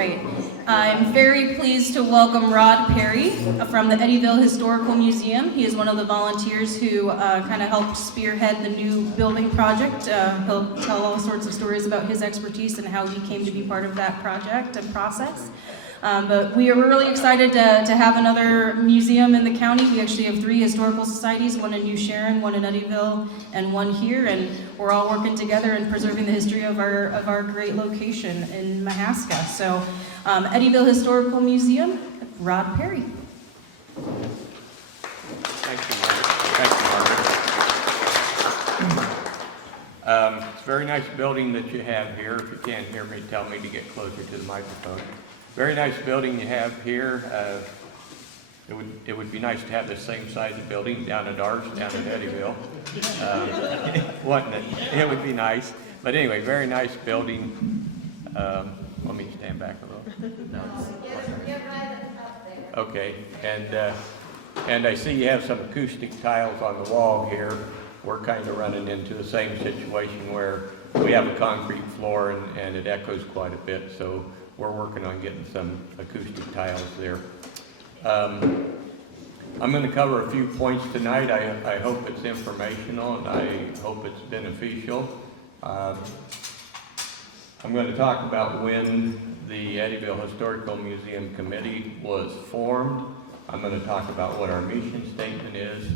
right. I'm very pleased to welcome Rod Perry from the Eddyville Historical Museum. He is one of the volunteers who kind of helped spearhead the new building project. He'll tell all sorts of stories about his expertise and how he came to be part of that project and process. But we are really excited to have another museum in the county. We actually have 3 historical societies, one in New Sharon, one in Eddyville, and one here, and we're all working together in preserving the history of our great location in Mahaska. So, Eddyville Historical Museum, Rod Perry. Thank you, Margaret. It's a very nice building that you have here. If you can't hear me, tell me to get closer to the microphone. Very nice building you have here. It would be nice to have the same size of building down at ours, down in Eddyville. Wouldn't it? It would be nice. But anyway, very nice building. Let me stand back a little. No. Okay, and I see you have some acoustic tiles on the wall here. We're kind of running into the same situation where we have a concrete floor and it echoes quite a bit. So we're working on getting some acoustic tiles there. I'm going to cover a few points tonight. I hope it's informational and I hope it's beneficial. I'm going to talk about when the Eddyville Historical Museum Committee was formed. I'm going to talk about what our mission statement is.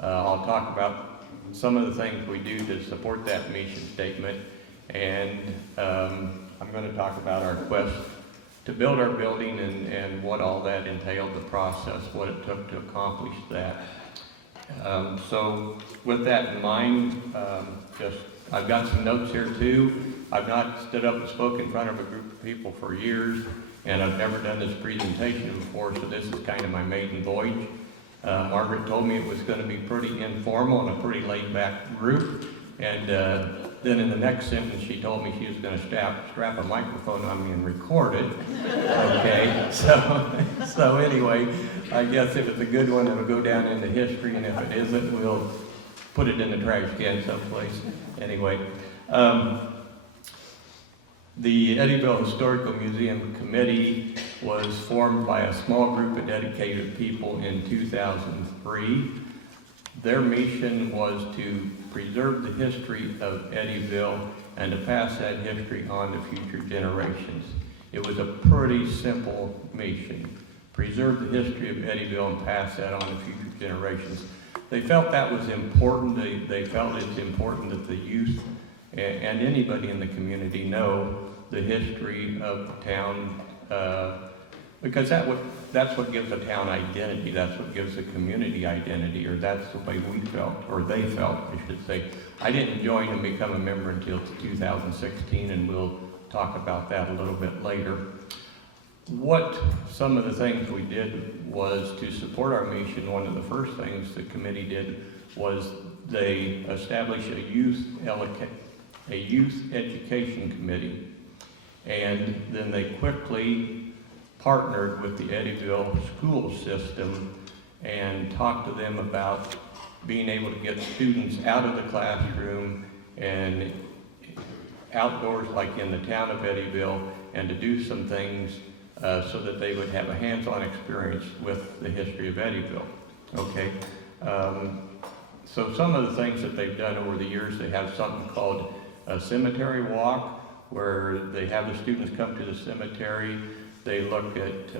I'll talk about some of the things we do to support that mission statement, and I'm going to talk about our quest to build our building and what all that entailed, the process, what it took to accomplish that. So with that in mind, I've got some notes here too. I've not stood up and spoke in front of a group of people for years, and I've never done this presentation before, so this is kind of my maiden voyage. Margaret told me it was going to be pretty informal and a pretty laid-back group, and then in the next sentence she told me she was going to strap a microphone on me and record it. Okay, so anyway, I guess if it's a good one, it'll go down into history, and if it isn't, we'll put it in the trash can someplace. Anyway, the Eddyville Historical Museum Committee was formed by a small group of dedicated people in 2003. Their mission was to preserve the history of Eddyville and to pass that history on to future generations. It was a pretty simple mission. Preserve the history of Eddyville and pass that on to future generations. They felt that was important. They felt it's important that the youth and anybody in the community know the history of the town, because that's what gives a town identity. That's what gives a community identity, or that's the way we felt, or they felt, I should say. I didn't join and become a member until 2016, and we'll talk about that a little bit later. What some of the things we did was to support our mission. One of the first things the committee did was they established a youth education committee, and then they quickly partnered with the Eddyville school system and talked to them about being able to get students out of the classroom and outdoors, like in the town of Eddyville, and to do some things so that they would have a hands-on experience with the history of Eddyville. Okay. So some of the things that they've done over the years, they have something called a cemetery walk, where they have the students come to the cemetery. They look at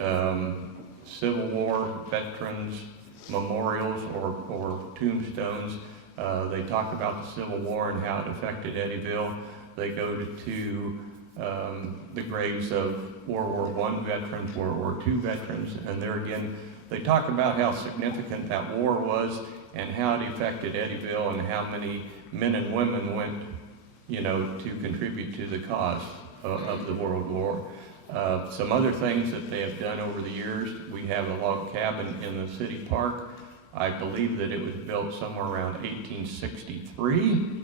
Civil War veterans memorials or tombstones. They talk about the Civil War and how it affected Eddyville. They go to the graves of World War I veterans, World War II veterans, and there again, they talk about how significant that war was and how it affected Eddyville and how many men and women went, to contribute to the cause of the World War. Some other things that they have done over the years, we have a log cabin in the city park. I believe that it was built somewhere around 1863.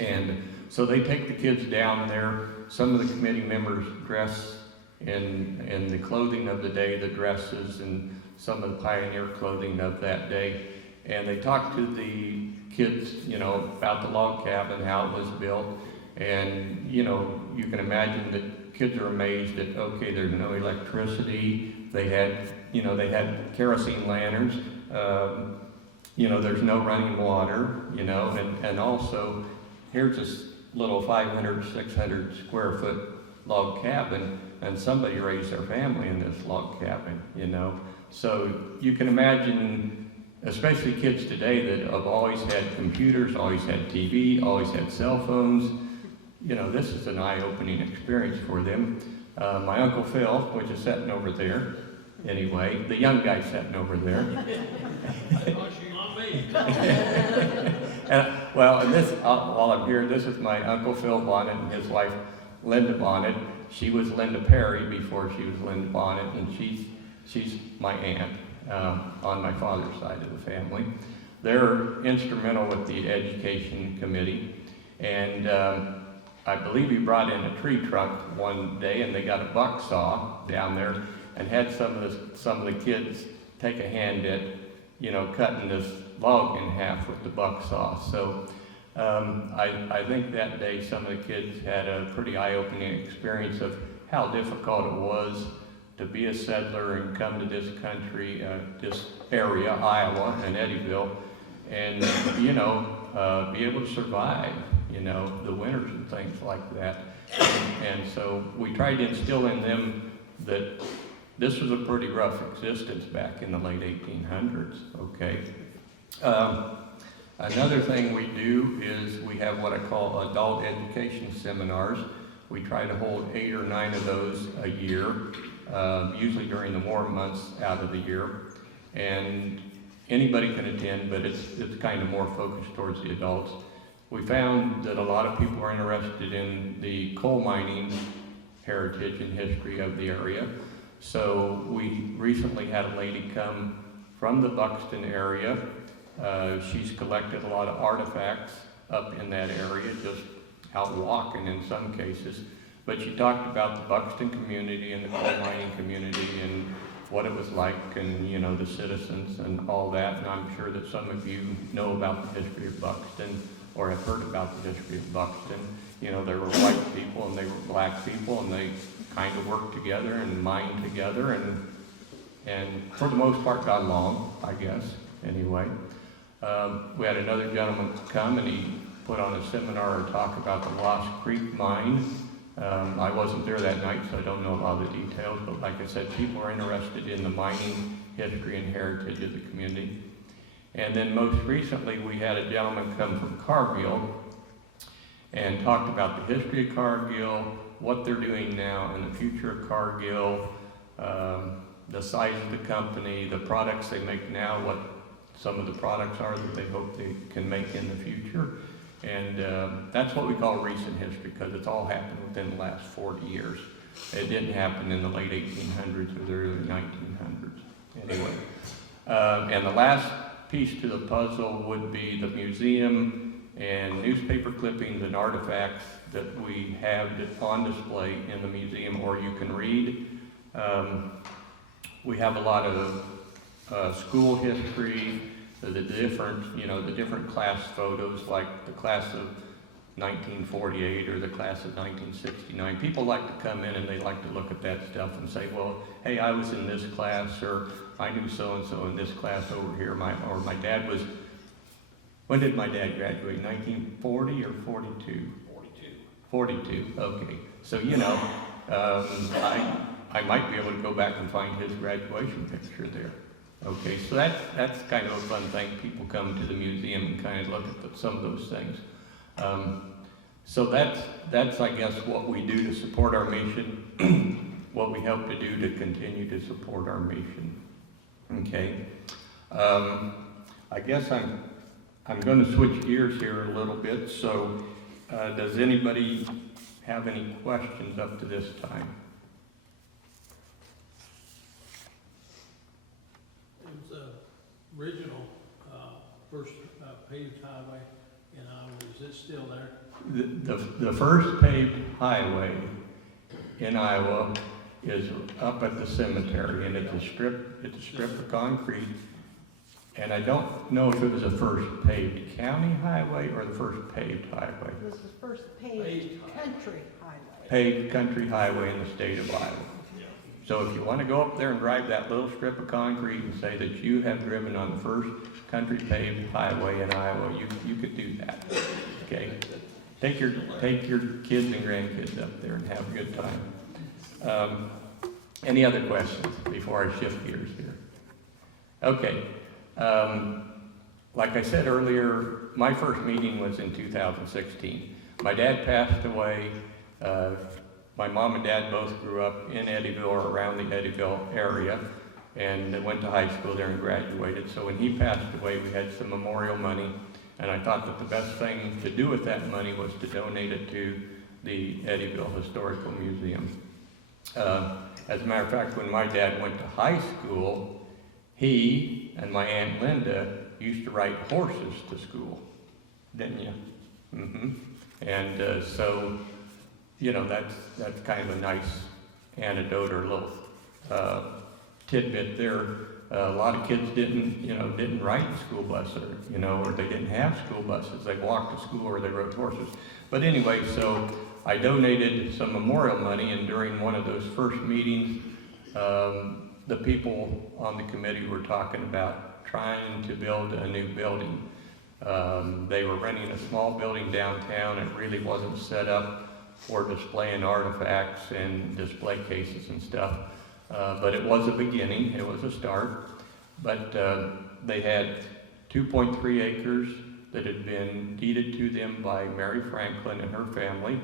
And so they take the kids down there. Some of the committee members dress in the clothing of the day, the dresses, and some of the pioneer clothing of that day. And they talk to the kids, about the log cabin, how it was built. And, you can imagine that kids are amazed that, okay, there's no electricity. They had kerosene lanterns. There's no running water, and also here's this little 500, 600 square foot log cabin, and somebody raised their family in this log cabin, So you can imagine, especially kids today that have always had computers, always had TV, always had cell phones, this is an eye-opening experience for them. My Uncle Phil, which is sitting over there, anyway, the young guy sitting over there. While I'm here, this is my Uncle Phil Bonnet and his wife Linda Bonnet. She was Linda Perry before she was Linda Bonnet, and she's my aunt on my father's side of the family. They're instrumental with the education committee, and I believe he brought in a tree trunk one day, and they got a buck saw down there, and had some of the kids take a hand at cutting this log in half with the buck saw. So I think that day some of the kids had a pretty eye-opening experience of how difficult it was to be a settler and come to this country, this area, Iowa and Eddyville, and be able to survive, the winters and things like that. And so we tried to instill in them that this was a pretty rough existence back in the late 1800s, okay? Another thing we do is we have what I call adult education seminars. We try to hold 8 or 9 of those a year, usually during the warm months out of the year. And anybody can attend, but it's kind of more focused towards the adults. We found that a lot of people are interested in the coal mining heritage and history of the area. So we recently had a lady come from the Buxton area. She's collected a lot of artifacts up in that area, just out walking in some cases. But she talked about the Buxton community and the coal mining community and what it was like, and the citizens and all that. And I'm sure that some of you know about the history of Buxton or have heard about the history of Buxton. There were white people and they were black people, and they kind of worked together and mined together, and for the most part got along, I guess, anyway. We had another gentleman come, and he put on a seminar or talk about the Lost Creek mine. I wasn't there that night, so I don't know a lot of the details, but like I said, people are interested in the mining history and heritage of the community. And then most recently, we had a gentleman come from Cargill and talked about the history of Cargill, what they're doing now, and the future of Cargill, the size of the company, the products they make now, what some of the products are that they hope they can make in the future. And that's what we call recent history, because it's all happened within the last 40 years. It didn't happen in the late 1800s or the early 1900s. Anyway, and the last piece to the puzzle would be the museum and newspaper clippings and artifacts that we have on display in the museum, or you can read. We have a lot of school history, the different class photos, like the class of 1948 or the class of 1969. People like to come in and they like to look at that stuff and say, well, hey, I was in this class, or I knew so-and-so in this class over here, or my dad was, when did my dad graduate, 1940 or 42? 42, okay. So, I might be able to go back and find his graduation picture there. Okay, so that's kind of a fun thing. People come to the museum and kind of look at some of those things. So that's I guess what we do to support our mission, what we hope to do to continue to support our mission. Okay, I guess I'm going to switch gears here a little bit. So does anybody have any questions up to this time? It was the original first paved highway in Iowa. Is it still there? The first paved highway in Iowa is up at the cemetery, and it's a strip of concrete, And I don't know if it was the first paved county highway or the first paved highway. This is first paved country highway. Paved country highway in the state of Iowa. So if you want to go up there and drive that little strip of concrete and say that you have driven on the first country paved highway in Iowa, you could do that. Okay? Take your kids and grandkids up there and have a good time. Any other questions before I shift gears here? Okay. Like I said earlier, my first meeting was in 2016. My dad passed away. My mom and dad both grew up in Eddyville or around the Eddyville area and went to high school there and graduated. So when he passed away, we had some memorial money, and I thought that the best thing to do with that money was to donate it to the Eddyville Historical Museum. As a matter of fact, when my dad went to high school, he and my Aunt Linda used to ride horses to school, didn't you? Mm-hmm. And so, you know, that's kind of a nice anecdote or little tidbit there. A lot of kids didn't ride the school bus, or they didn't have school buses. They walked to school or they rode horses. But anyway, so I donated some memorial money, and during one of those first meetings, the people on the committee were talking about trying to build a new building. They were renting a small building downtown. It really wasn't set up for displaying artifacts and display cases and stuff. But it was a beginning, it was a start. But they had 2.3 acres that had been deeded to them by Mary Franklin and her family,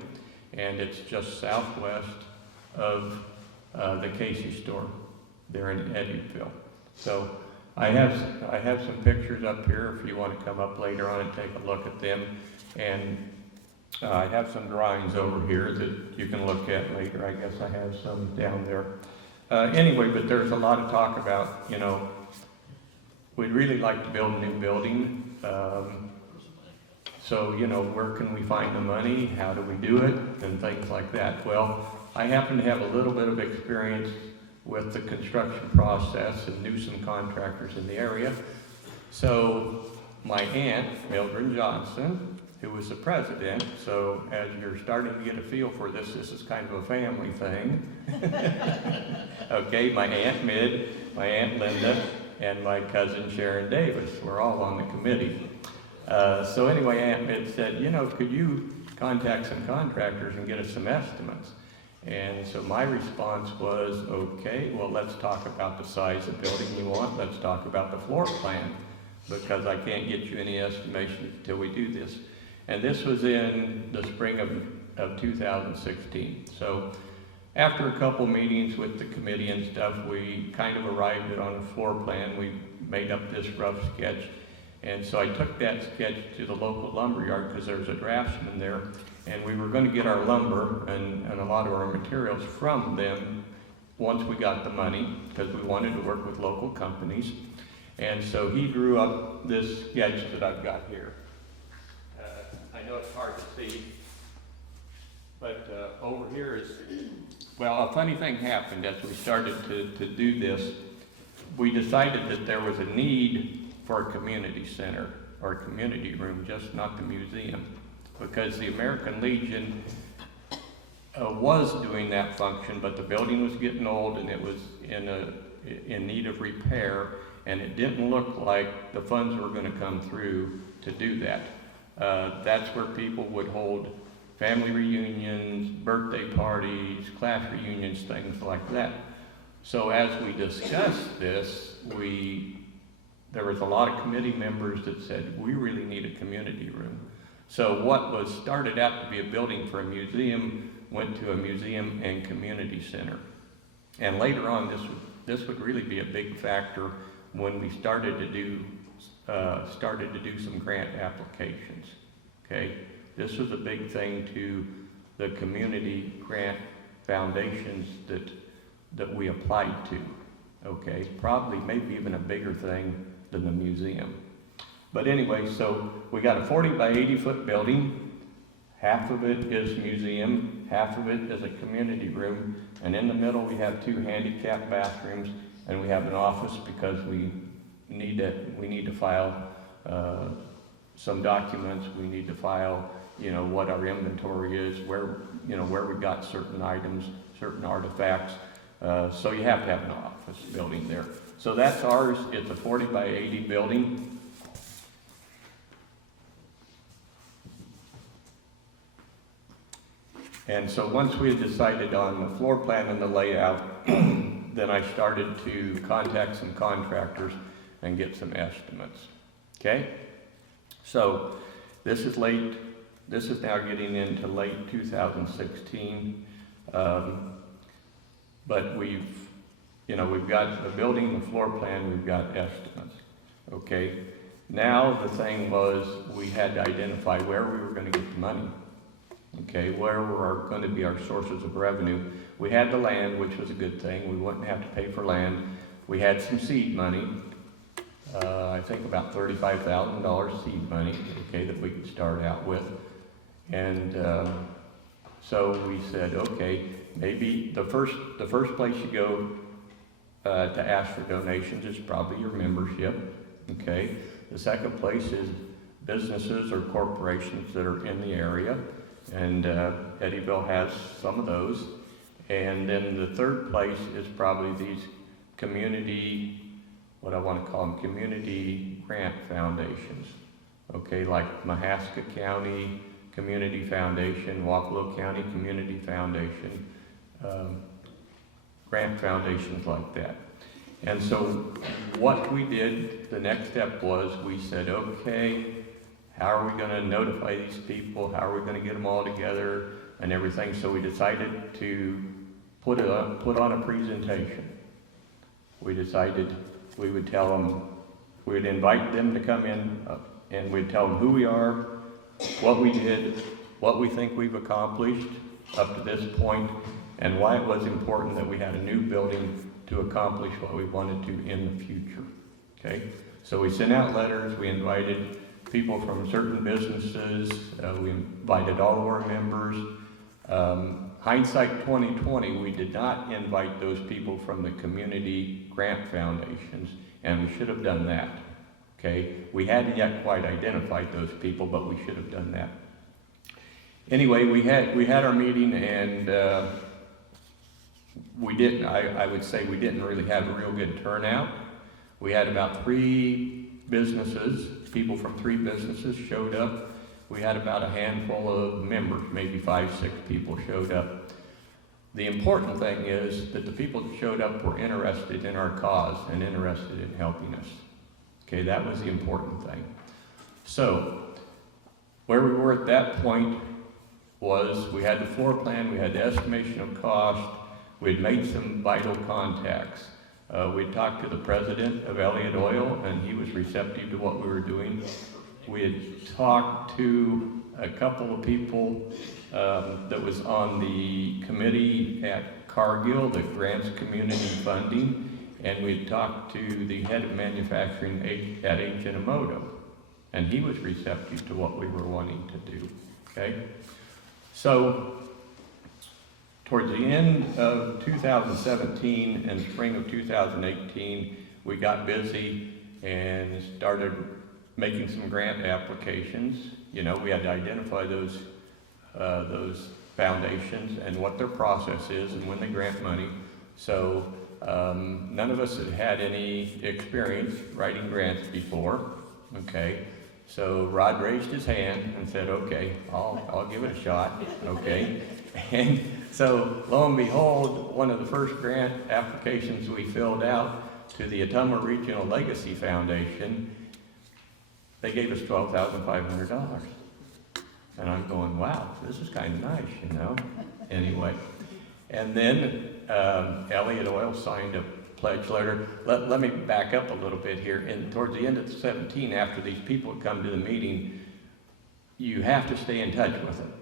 and it's just southwest of the Casey store there in Eddyville. So I have some pictures up here if you want to come up later on and take a look at them. And I have some drawings over here that you can look at later. I guess I have some down there. Anyway, but there's a lot of talk about, we'd really like to build a new building. So, where can we find the money? How do we do it? And things like that. Well, I happen to have a little bit of experience with the construction process and knew some contractors in the area. So my aunt, Mildred Johnson, who was the president, so as you're starting to get a feel for this is kind of a family thing. Okay, my Aunt Mid, my Aunt Linda, and my cousin Sharon Davis were all on the committee. So anyway, Aunt Mid said, could you contact some contractors and get us some estimates? And so my response was, okay, well, let's talk about the size of building you want. Let's talk about the floor plan, because I can't get you any estimation until we do this. And this was in the spring of 2016. So after a couple meetings with the committee and stuff, we kind of arrived on a floor plan. We made up this rough sketch. And so I took that sketch to the local lumber yard because there was a draftsman there. And we were going to get our lumber and a lot of our materials from them once we got the money, because we wanted to work with local companies. And so he drew up this sketch that I've got here. I know it's hard to see, but over here is, well, a funny thing happened as we started to do this. We decided that there was a need for a community center or a community room, just not the museum, because the American Legion was doing that function, but the building was getting old and it was in need of repair, and it didn't look like the funds were going to come through to do that. That's where people would hold family reunions, birthday parties, class reunions, things like that. So as we discussed this, there was a lot of committee members that said, we really need a community room. So what was started out to be a building for a museum went to a museum and community center. And later on, this would really be a big factor when we started to do some grant applications. Okay, this was a big thing to the community grant foundations that we applied to. Okay, probably maybe even a bigger thing than the museum. But anyway, so we got a 40 by 80 foot building. Half of it is museum, half of it is a community room, and in the middle we have 2 handicap bathrooms, and we have an office because we need to file some documents. We need to file, what our inventory is, where we got certain items, certain artifacts. So you have to have an office building there. So that's ours. It's a 40 by 80 building. And so once we had decided on the floor plan and the layout, then I started to contact some contractors and get some estimates. Okay? So this is now getting into late 2016. But we've got the building, the floor plan, we've got estimates. Okay? Now the thing was we had to identify where we were going to get the money. Okay, where were going to be our sources of revenue? We had the land, which was a good thing. We wouldn't have to pay for land. We had some seed money, I think about $35,000 seed money, okay, that we could start out with. And so we said, okay, maybe the first place you go to ask for donations is probably your membership, okay? The second place is businesses or corporations that are in the area. And Eddyville has some of those. And then the third place is probably these community, what I want to call them, community grant foundations. Okay, like Mahaska County Community Foundation, Oskaloosa County Community Foundation, grant foundations like that. And so what we did, the next step was we said, okay, how are we going to notify these people? How are we going to get them all together and everything? So we decided to put on a presentation. We decided we would tell them, we would invite them to come in and we'd tell them who we are, what we did, what we think we've accomplished up to this point, and why it was important that we had a new building to accomplish what we wanted to in the future. Okay? So we sent out letters, we invited people from certain businesses, we invited all of our members. Hindsight 2020, we did not invite those people from the community grant foundations, and we should have done that. Okay, we hadn't yet quite identified those people, but we should have done that. Anyway, we had our meeting, and I would say we didn't really have a real good turnout. We had about 3 businesses. People from 3 businesses showed up. We had about a handful of members, maybe 5, 6 people showed up. The important thing is that the people that showed up were interested in our cause and interested in helping us. Okay, that was the important thing. So, where we were at that point was we had the floor plan, we had the estimation of cost, we had made some vital contacts. We talked to the president of Elliott Oil, and he was receptive to what we were doing. We had talked to a couple of people that was on the committee at Cargill that grants community funding, and we had talked to the head of manufacturing at Ajinomoto, and he was receptive to what we were wanting to do. Okay, so towards the end of 2017 and spring of 2018, we got busy and started making some grant applications. We had to identify those foundations and what their process is and when they grant money. So none of us had any experience writing grants before. Okay, so Rod raised his hand and said, "Okay, I'll give it a shot." Okay, and so lo and behold, one of the first grant applications we filled out to the Ottumwa Regional Legacy Foundation, they gave us $12,500. And I'm going, wow, this is kind of nice, Anyway, and then Elliott Oil signed a pledge letter. Let me back up a little bit here. And towards the end of 2017, after these people had come to the meeting, you have to stay in touch with them,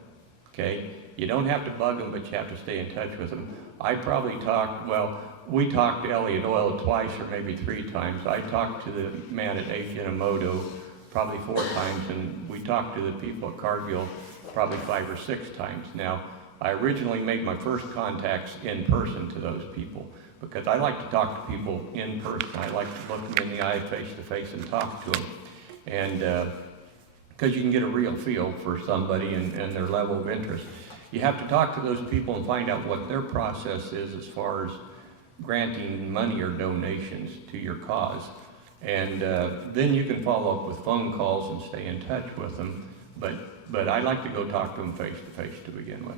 okay? You don't have to bug them, but you have to stay in touch with them. We talked to Elliott Oil twice or maybe 3 times. I talked to the man at Ajinomoto probably 4 times, and we talked to the people at Cargill probably 5 or 6 times. Now, I originally made my first contacts in person to those people, because I like to talk to people in person. I like to look them in the eye face to face and talk to them. And because you can get a real feel for somebody and their level of interest. You have to talk to those people and find out what their process is as far as granting money or donations to your cause. And then you can follow up with phone calls and stay in touch with them. But I like to go talk to them face to face to begin with.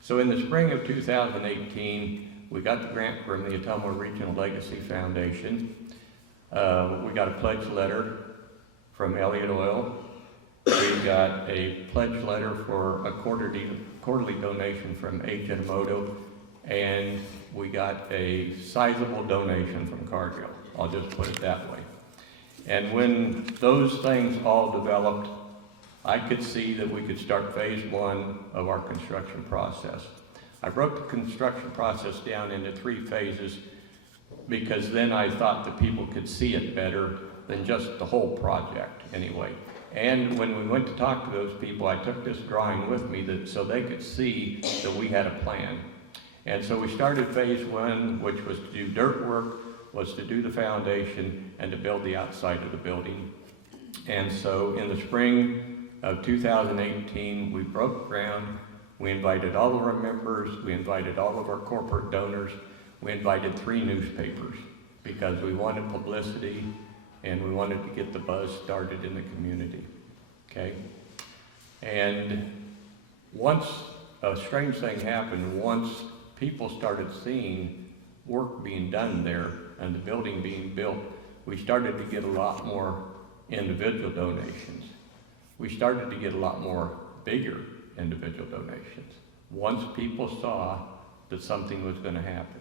So in the spring of 2018, we got the grant from the Ottumwa Regional Legacy Foundation. We got a pledge letter from Elliott Oil. We got a pledge letter for a quarterly donation from Ajinomoto, and we got a sizable donation from Cargill. I'll just put it that way. And when those things all developed, I could see that we could start phase 1 of our construction process. I broke the construction process down into 3 phases because then I thought that people could see it better than just the whole project anyway. And when we went to talk to those people, I took this drawing with me so they could see that we had a plan. And so we started phase 1, which was to do dirt work, was to do the foundation, and to build the outside of the building. And so in the spring of 2018, we broke ground. We invited all of our members, we invited all of our corporate donors, we invited 3 newspapers because we wanted publicity and we wanted to get the buzz started in the community, okay? And once a strange thing happened, once people started seeing work being done there and the building being built, we started to get a lot more individual donations. We started to get a lot more bigger individual donations. Once people saw that something was going to happen,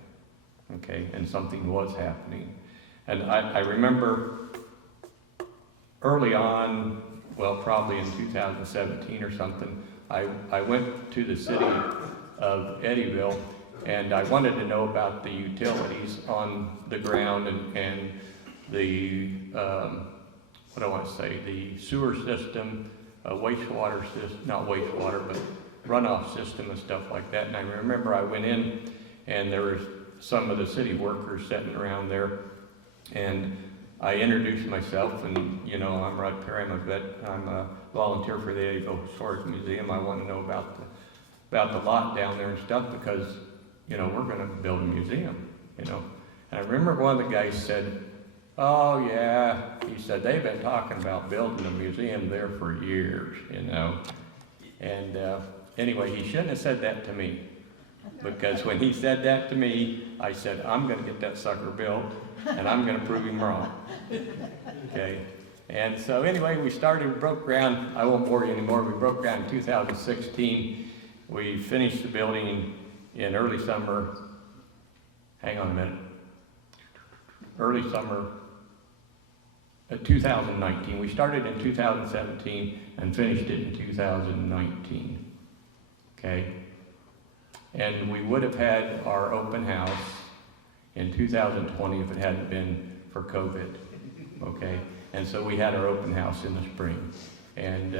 okay, and something was happening. And I remember early on, well, probably in 2017 or something, I went to the city of Eddyville and I wanted to know about the utilities on the ground and the, what do I want to say, the sewer system, wastewater system, not wastewater, but runoff system and stuff like that. And I remember I went in and there was some of the city workers sitting around there, and I introduced myself, and you know, I'm Rod Perry, I'm a volunteer for the Eddyville Historical Museum. I want to know about the lot down there and stuff because, you know, we're going to build a museum, you know. And I remember one of the guys said, oh yeah, he said, they've been talking about building a museum there for years, you know. And anyway, he shouldn't have said that to me, because when he said that to me, I said, I'm going to get that sucker built, and I'm going to prove him wrong. Okay. And so anyway, we broke ground. I won't bore you anymore. We broke ground in 2016. We finished the building in early summer. Hang on a minute. Early summer 2019. We started in 2017 and finished it in 2019. Okay? And we would have had our open house in 2020 if it hadn't been for COVID. Okay? And so we had our open house in the spring. And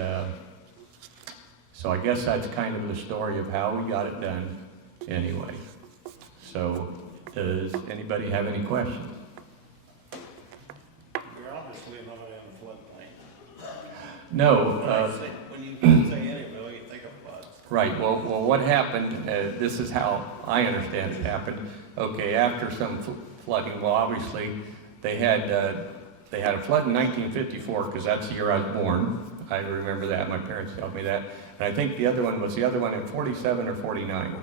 so I guess that's kind of the story of how we got it done anyway. So does anybody have any questions? You're obviously not in floodplain. No. When you say Eddyville, you think of floods. Right. Well, what happened, this is how I understand it happened. Okay, after some flooding, well, obviously, they had a flood in 1954, because that's the year I was born. I remember that. My parents told me that. And I think the other one in 47 or 49?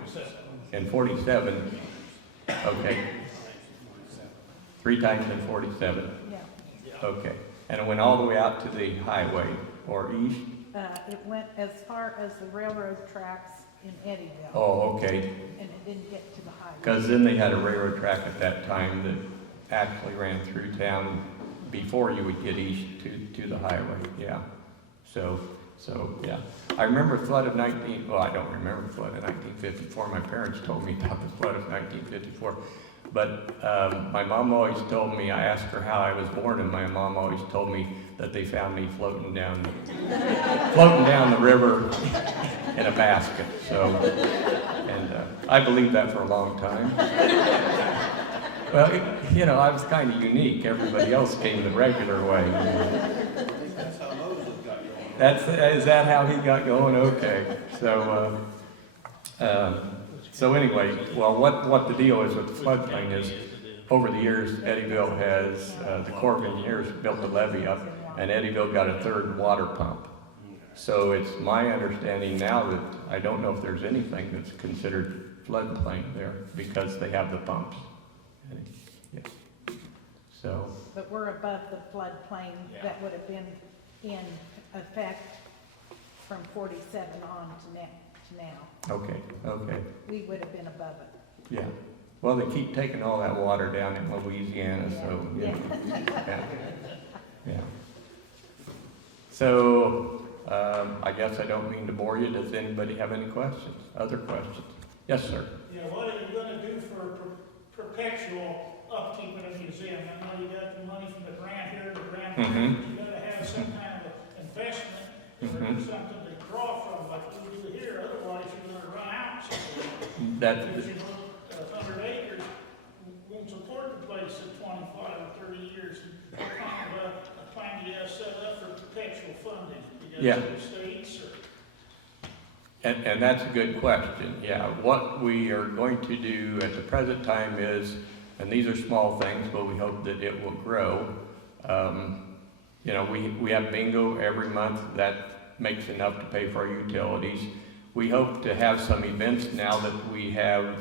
In 47. Okay. 3 times in 47. Yeah. Okay. And it went all the way out to the highway, or east? It went as far as the railroad tracks in Eddyville. Oh, okay. And it didn't get to the highway. Because then they had a railroad track at that time that actually ran through town before you would get east to the highway, yeah. So yeah. I remember flood of I don't remember flood of 1954. My parents told me about the flood of 1954. But my mom always told me, I asked her how I was born, and my mom always told me that they found me floating down the river in a basket. So, and I believed that for a long time. Well, I was kind of unique. Everybody else came the regular way. That's how Moses got going. Is that how he got going? Okay. So anyway, well, what the deal is with the floodplain is, over the years, Eddyville has, the Corps of Engineers built a levee up, and Eddyville got a third water pump. So it's my understanding now that I don't know if there's anything that's considered floodplain there, because they have the pumps. Yeah. So, But we're above the floodplain that would have been in effect from 47 on to now. okay, We would have been above it. yeah. Well, they keep taking all that water down in Louisiana, so, yeah. So, I guess I don't mean to bore you. Does anybody have any questions? Other questions? Yes, sir. Yeah, what are you gonna do for perpetual upkeep of the museum? I know you got the money from the grant here, the grant there, Mhm. you gotta have some kind of investment, or something to draw from, like we do here, otherwise you're gonna run out. That, Because 100 acres won't support the place in 25 or 30 years. What kind of a plan do you have set up for perpetual funding? You got some states or? and that's a good question, yeah. What we are going to do at the present time is, and these are small things, but we hope that it will grow. We have bingo every month. That makes enough to pay for our utilities. We hope to have some events now that we have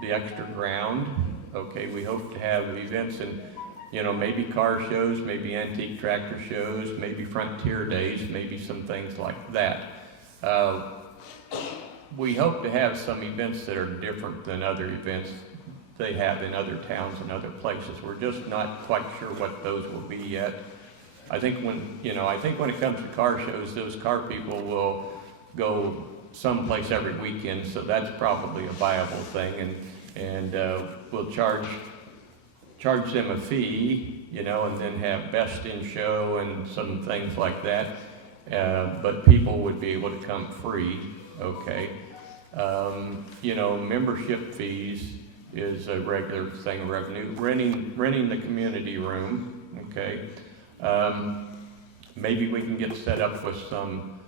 the extra ground. Okay, we hope to have events and, maybe car shows, maybe antique tractor shows, maybe frontier days, maybe some things like that. We hope to have some events that are different than other events they have in other towns and other places. We're just not quite sure what those will be yet. I think when it comes to car shows, those car people will go someplace every weekend, so that's probably a viable thing, and we'll charge them a fee, and then have best in show and some things like that. But people would be able to come free, okay? Membership fees is a regular thing of revenue. Renting the community room, okay? Maybe we can get set up with some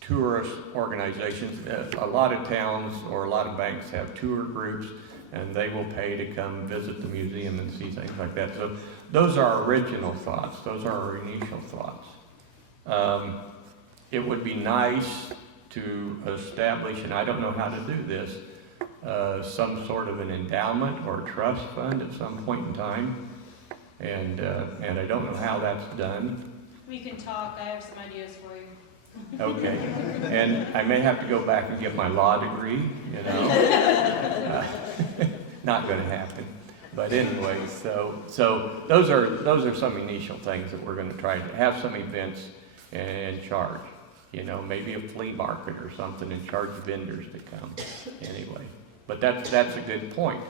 tourist organizations. A lot of towns or a lot of banks have tour groups, and they will pay to come visit the museum and see things like that. So those are our original thoughts. Those are our initial thoughts. It would be nice to establish, and I don't know how to do this, some sort of an endowment or trust fund at some point in time, and I don't know how that's done. We can talk. I have some ideas for you. Okay, and I may have to go back and get my law degree, not going to happen. But anyway, so those are some initial things that we're going to try to have some events and charge. Maybe a flea market or something, and charge vendors to come. Anyway, but that's a good point.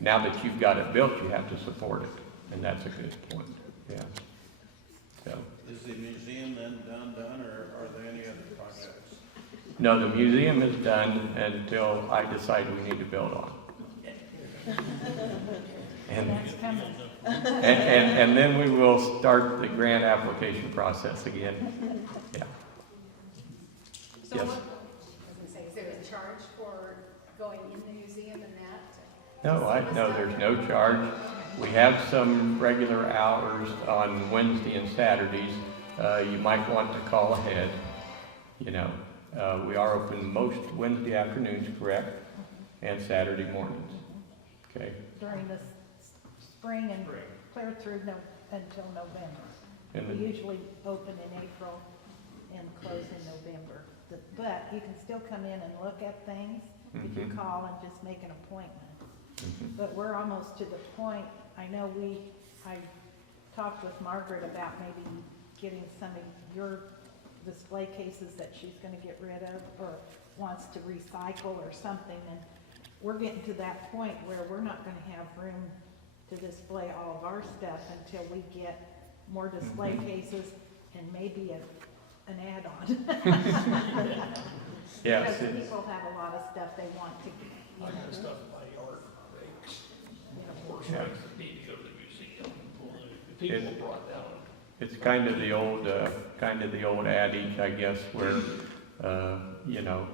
Now that you've got it built, you have to support it, and that's a good point. Yeah. So. Is the museum then done, or are there any other projects? No, the museum is done until I decide we need to build on. And That's coming. and then we will start the grant application process again. Yeah. So Yes. what, Is there a charge for going in the museum and that? No, there's no charge. We have some regular hours on Wednesday and Saturdays. You might want to call ahead. We are open most Wednesday afternoons, correct? And Saturday mornings. Okay. During the spring and clear through until November. And We usually open in April and close in November. But you can still come in and look at things if you Mhm. call and just make an appointment. Mhm. But we're almost to the point, I know I talked with Margaret about maybe getting some of your display cases that she's gonna get rid of or wants to recycle or something, and we're getting to that point where we're not gonna have room to display all of our stuff until we get more display Mhm. cases and maybe an add-on. Yes. Because people have a lot of stuff they want to, I got stuff in my yard. folks need to go to the museum. The people brought down. It's kind of the old adage, I guess, where, you know,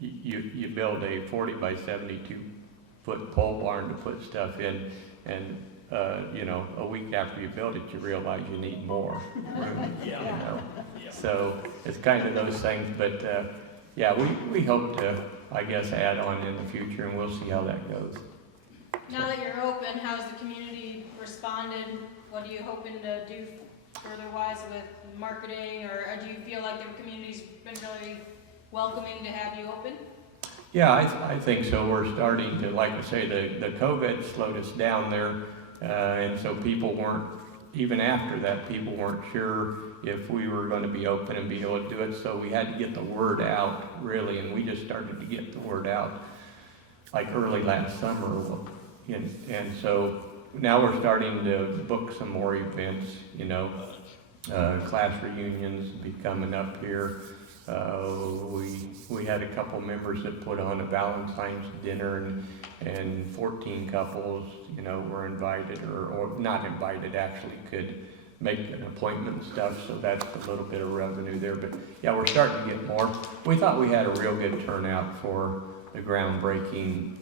you build a 40 by 72 foot pole barn to put stuff in, and, you know, a week after you build it, you realize you need more room, you know. So it's kind of those things, but, yeah, we hope to, I guess, add on in the future, and we'll see how that goes. Now that you're open, how's the community responded? What are you hoping to do further-wise with marketing, or do you feel like the community's been really welcoming to have you open? Yeah, I think so. We're starting to, like I say, the COVID slowed us down there, and so people weren't, even after that, people weren't sure if we were going to be open and be able to do it, so we had to get the word out, really, and we just started to get the word out like early last summer, and so now we're starting to book some more events, you know, class reunions be coming up here. We had a couple members that put on a Valentine's dinner, and 14 couples, you know, were invited, or not invited, actually could make an appointment and stuff, so that's a little bit of revenue there. But yeah, we're starting to get more. We thought we had a real good turnout for the groundbreaking.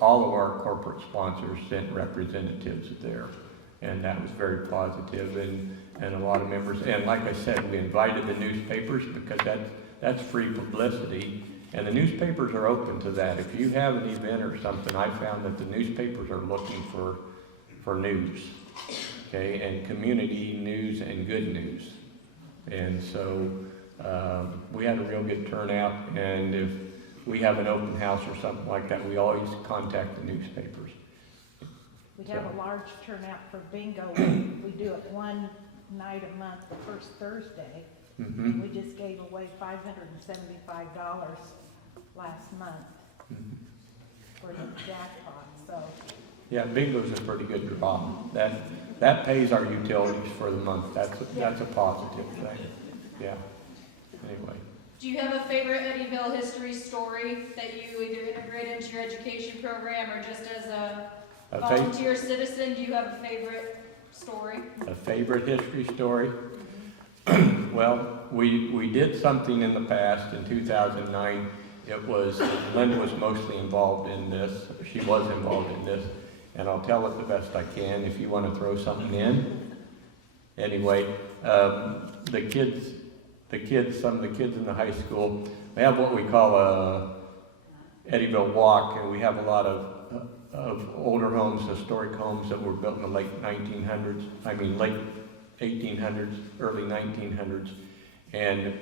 All of our corporate sponsors sent representatives there, and that was very positive, and a lot of members. And like I said, we invited the newspapers because that's free publicity, and the newspapers are open to that. If you have an event or something, I found that the newspapers are looking for news, okay, and community news and good news. And so we had a real good turnout, and if we have an open house or something like that, we always contact the newspapers. We have a large turnout for bingo. We do it one night a month, the first Thursday. Mm-hmm. We just gave away $575 last month for the jackpot, so. Yeah, bingo's a pretty good draw. That pays our utilities for the month. That's a positive thing. Yeah. Anyway. Do you have a favorite Eddyville history story that you either integrate into your education program or just as a volunteer citizen? Do you have a favorite story? A favorite history story? Well, we did something in the past in 2009. It was, Linda was mostly involved in this. She was involved in this, and I'll tell it the best I can if you want to throw something in. Anyway, some of the kids in the high school, we have what we call a Eddyville Walk, and we have a lot of older homes, historic homes that were built in the late 1900s, late 1800s, early 1900s, and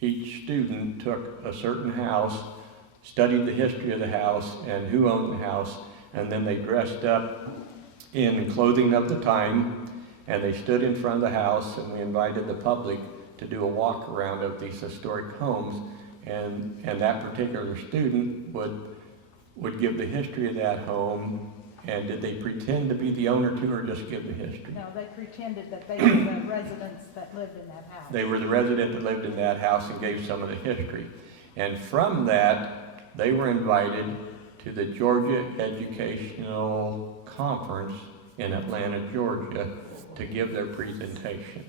each student took a certain house, studied the history of the house and who owned the house, and then they dressed up in clothing of the time, and they stood in front of the house, and we invited the public to do a walk around of these historic homes, and that particular student would give the history of that home. And did they pretend to be the owner too, or just give the history? No, they pretended that they were the residents that lived in that house. They were the resident that lived in that house and gave some of the history. And from that, they were invited to the Georgia Educational Conference in Atlanta, Georgia, to give their presentation.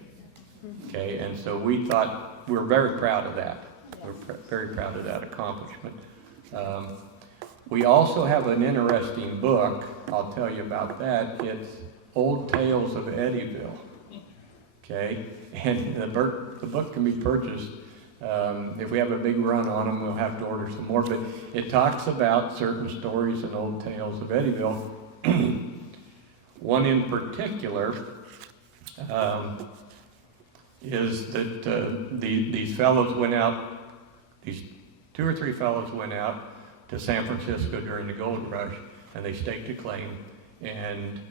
Okay, and so we thought, we're very proud of that. We're very proud of that accomplishment. We also have an interesting book. I'll tell you about that. It's Old Tales of Eddyville. Okay, and the book can be purchased. If we have a big run on them, we'll have to order some more. But it talks about certain stories and old tales of Eddyville. One in particular is that these fellows went out. These 2 or 3 fellows went out to San Francisco during the gold rush, and they staked a claim, and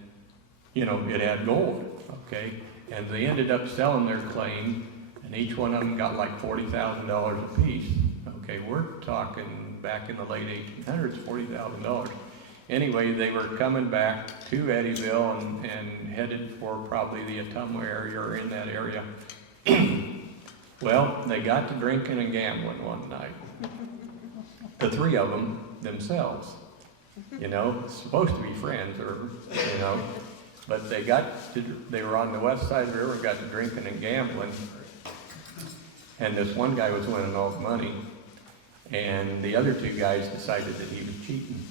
it had gold, okay, and they ended up selling their claim, and each one of them got like $40,000 a piece. Okay, we're talking back in the late 1800s, $40,000. Anyway, they were coming back to Eddyville and headed for probably the Ottumwa area or in that area. Well, they got to drinking and gambling one night. The 3 of them themselves. You know, supposed to be friends, or, you know, but they were on the west side of the river and got to drinking and gambling. And this one guy was winning all the money, and the other two guys decided that he was cheating.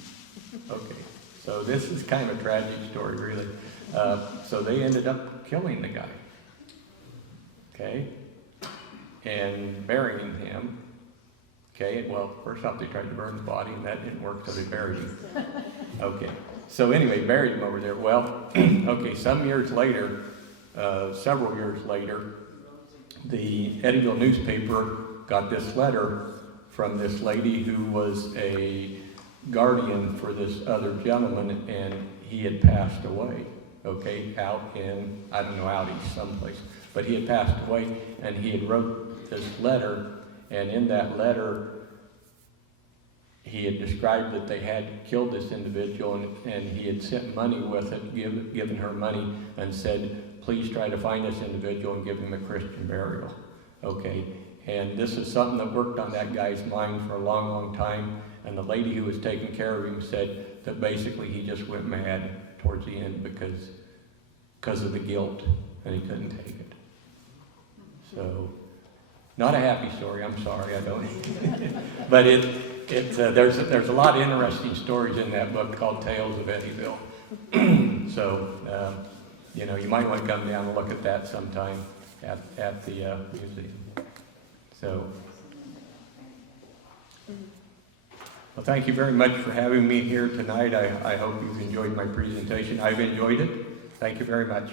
Okay, so this is kind of a tragic story, really. So they ended up killing the guy, okay, and burying him. Okay, well, first off they tried to burn the body, and that didn't work, so they buried him. Okay, so anyway, buried him over there. Well, okay, several years later, the Eddyville newspaper got this letter from this lady who was a guardian for this other gentleman, and he had passed away, okay, out in, I don't know, out east someplace, but he had passed away, and he had wrote this letter, and in that letter, he had described that they had killed this individual, and he had sent money with it, given her money, and said, please try to find this individual and give him a Christian burial, okay? And this is something that worked on that guy's mind for a long, long time, and the lady who was taking care of him said that basically he just went mad towards the end because of the guilt, and he couldn't take it. So, not a happy story, I'm sorry, I don't. But there's a lot of interesting stories in that book called Tales of Eddyville. So, you know, you might want to come down and look at that sometime at the museum. So, well, thank you very much for having me here tonight. I hope you've enjoyed my presentation. I've enjoyed it. Thank you very much.